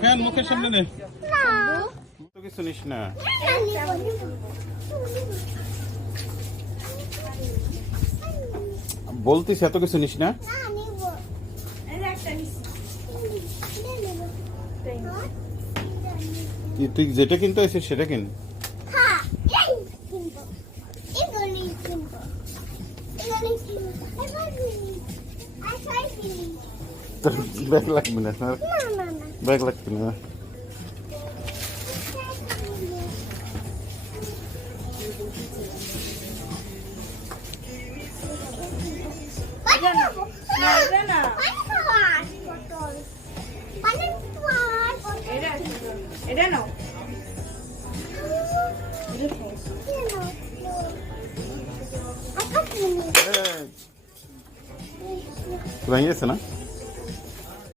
Fan মুখের সামনে নে। তো কিছু নিস না। বলতিস এত কিছু নিস না। তুই যেটা কিনতে আসিস সেটা কিন। ব্যাগ লাগবে না স্যার, ব্যাগ লাগবে না। ভেঙে গেছে না?